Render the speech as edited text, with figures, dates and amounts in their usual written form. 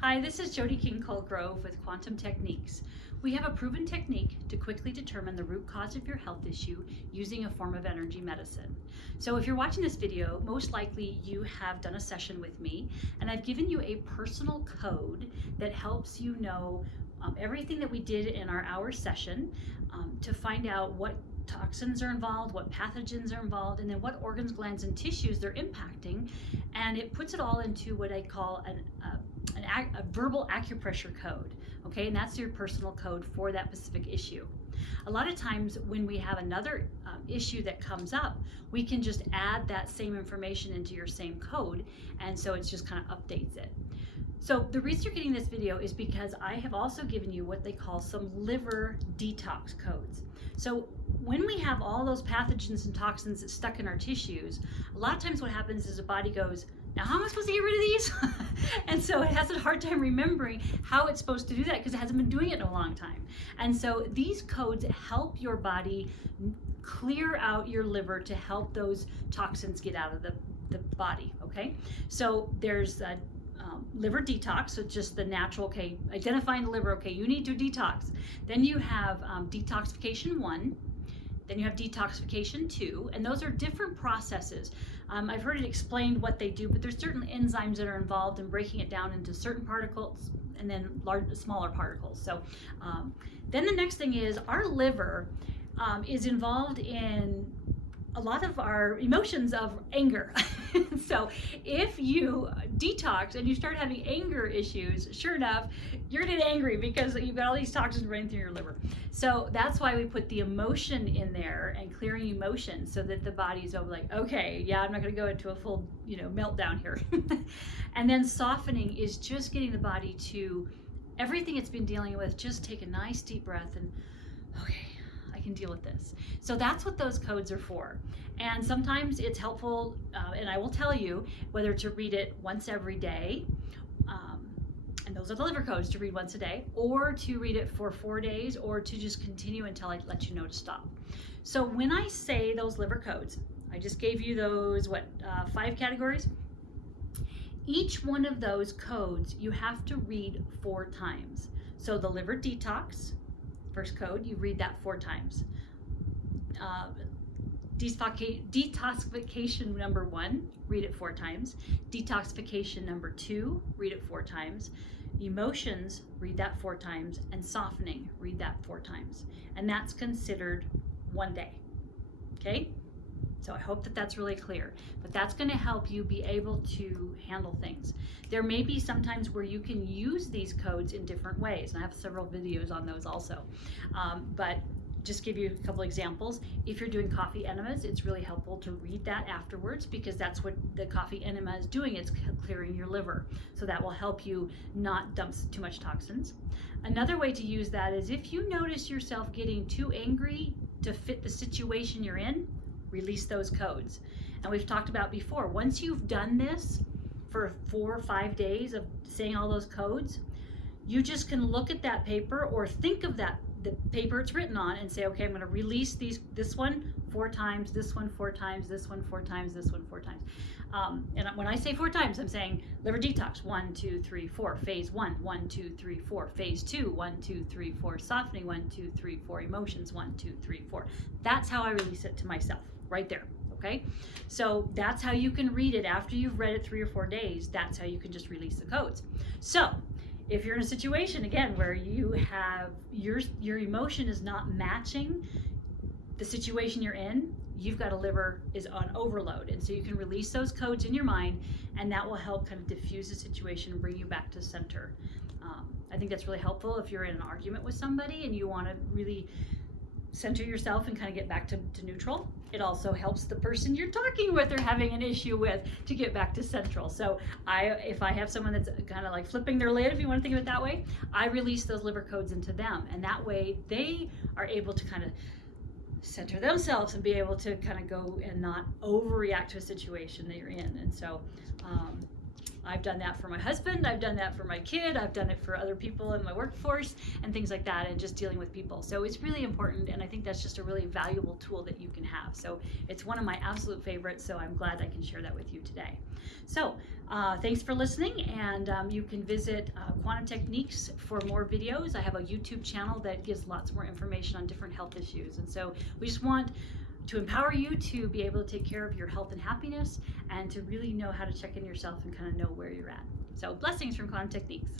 Hi, this is Jody Colegrove with Quantum Techniques. We have a proven technique to quickly determine the root cause of your health issue using a form of energy medicine. So if you're watching this video, most likely you have done a session with me, and I've given you a personal code that helps you know everything that we did in our hour session to find out what toxins are involved, what pathogens are involved, and then what organs, glands, and tissues they're impacting. And it puts it all into what I call a verbal acupressure code, okay? And that's your personal code for that specific issue. A lot of times when we have another issue that comes up, we can just add that same information into your same code, and so it just kind of updates it. So the reason you're getting this video is because I have also given you what they call some liver detox codes. So when we have all those pathogens and toxins that's stuck in our tissues, a lot of times what happens is the body goes, now how am I supposed to get rid of these? And so it has a hard time remembering how it's supposed to do that because it hasn't been doing it in a long time. And so these codes help your body clear out your liver to help those toxins get out of the body, okay? So there's liver detox, so just the natural, okay, identifying the liver, okay, you need to detox. Then you have detoxification 1, then you have detoxification 2, and those are different processes. I've heard it explained what they do, but there's certain enzymes that are involved in breaking it down into certain particles and then smaller particles. So then the next thing is our liver is involved in a lot of our emotions of anger. So if you detox and you start having anger issues, sure enough, you're gonna get angry because you've got all these toxins running through your liver. So that's why we put the emotion in there and clearing emotion so that the body's over like, okay, yeah, I'm not gonna go into a full, meltdown here. And then softening is just getting the body to everything it's been dealing with, just take a nice deep breath and, okay, I can deal with this. So that's what those codes are for. And sometimes it's helpful, and I will tell you whether to read it once every day, and those are the liver codes, to read once a day, or to read it for 4 days, or to just continue until I let you know to stop. So when I say those liver codes, I just gave you those, 5 categories? Each one of those codes you have to read 4 times. So the liver detox, first code, you read that 4 times. Detoxification number 1, read it 4 times. Detoxification number 2, read it 4 times. Emotions, read that 4 times. And softening, read that 4 times. And that's considered 1 day, okay? So I hope that that's really clear, but that's going to help you be able to handle things. There may be sometimes where you can use these codes in different ways, and I have several videos on those also. But just give you a couple examples. If you're doing coffee enemas, it's really helpful to read that afterwards because that's what the coffee enema is doing. It's clearing your liver. So that will help you not dump too much toxins. Another way to use that is if you notice yourself getting too angry to fit the situation you're in, release those codes. And we've talked about before, once you've done this for 4 or 5 days of saying all those codes, you just can look at that paper or think of the paper it's written on and say, okay, I'm going to release this one 4 times, this one 4 times, this one 4 times, this one 4 times. And when I say 4 times, I'm saying liver detox, 1, 2, 3, 4, phase 1, 1, 2, 3, 4, phase 2, 1, 2, 3, 4, softening, 1, 2, 3, 4, emotions, 1, 2, 3, 4. That's how I release it to myself, right there. Okay, so that's how you can read it after you've read it 3 or 4 days. That's how you can just release the codes. So if you're in a situation again where you have your emotion is not matching the situation you're in, you've got a liver is on overload, and so you can release those codes in your mind, and that will help kind of diffuse the situation and bring you back to center. I think that's really helpful if you're in an argument with somebody and you want to really center yourself and kind of get back to neutral. It also helps the person you're talking with or having an issue with to get back to central. So if I have someone that's kind of like flipping their lid, if you want to think of it that way, I release those liver codes into them, and that way they are able to kind of center themselves and be able to kind of go and not overreact to a situation that you're in. And so I've done that for my husband, I've done that for my kid, I've done it for other people in my workforce and things like that, and just dealing with people. So it's really important, and I think that's just a really valuable tool that you can have. So it's one of my absolute favorites, so I'm glad I can share that with you today. So thanks for listening, and you can visit Quantum Techniques for more videos. I have a YouTube channel that gives lots more information on different health issues, and so we just want to empower you to be able to take care of your health and happiness, and to really know how to check in yourself and kind of know where you're at. So blessings from Quantum Techniques.